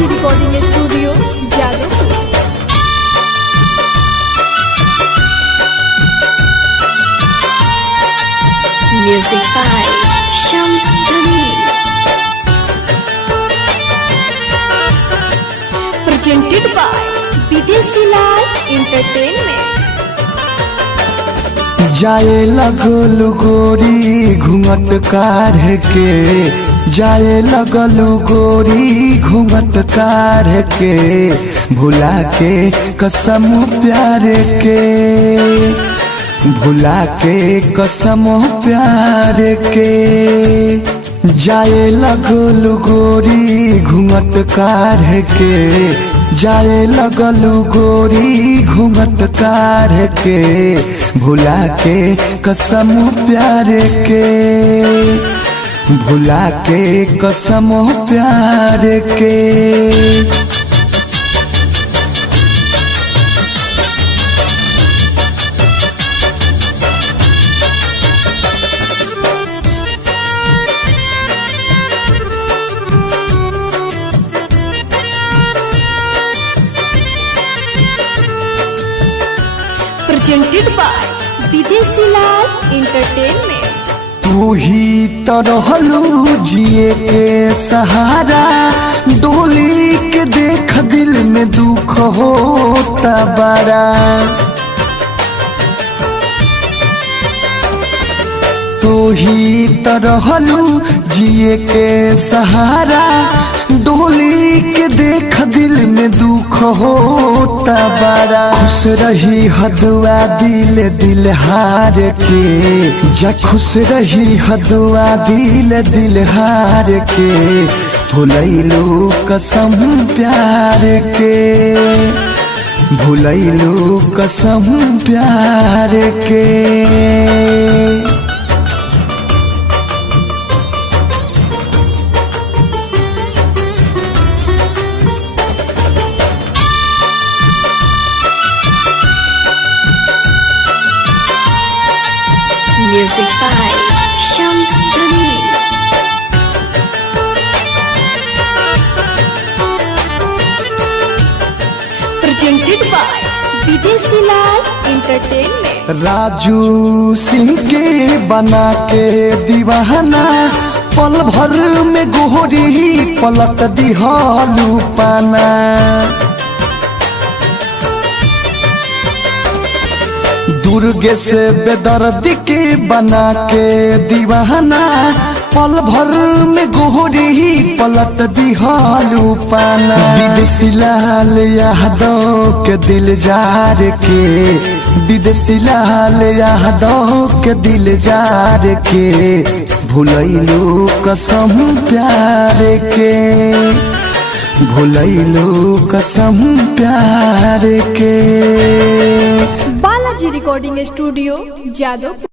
Balaji recording studio Jadavpur. Music by Shams Jamil. Presented by विदेशी लाल entertainment. जाए लगल गोरी घूंघट काढ़ के, जाए लगल गोरी घूंघट काढ़ के, भुला के कसम प्यार के, भुला के कसम प्यार के। जाए लगल गोरी घूंघट काढ़ के, जाए लगल गोरी घूंघट काढ़ के, भुला के कसम प्यार के, भुला के कसम प्यार के। Presented by विदेशी लाल एंटरटेनमेंट। तू ही तो रहलू जिए के सहारा, डोली के देख दिल में दुख होता बड़ा। तू ही तो रहलू जिए के सहारा, डोली के देख दिल में दुख होता बड़ा। खुश रही हदुआ दिल दिल हार के, जा खुश रही हदुआ दिल दिल हार के, भुलैलू कसम प्यार के, भुलैलू कसम प्यार के। Music by Shams Jamil. Presented by विदेशी लाल एंटरटेनमेंट। राजू सिंह के बना के दीवाना, पल भर में गोहरी पलट दिहालू पाना। दुर्गे से बेदर्द के बना के दीवाना, पल भर में गोहरी पलट दिहालू पाना। विदेशी लाल यादव के दिल जार के, विदेशी लाल यादव के दिल जार के, भुलैलू कसम प्यार के, भुलैलू कसम प्यार के। Balaji recording studio Jadavpur.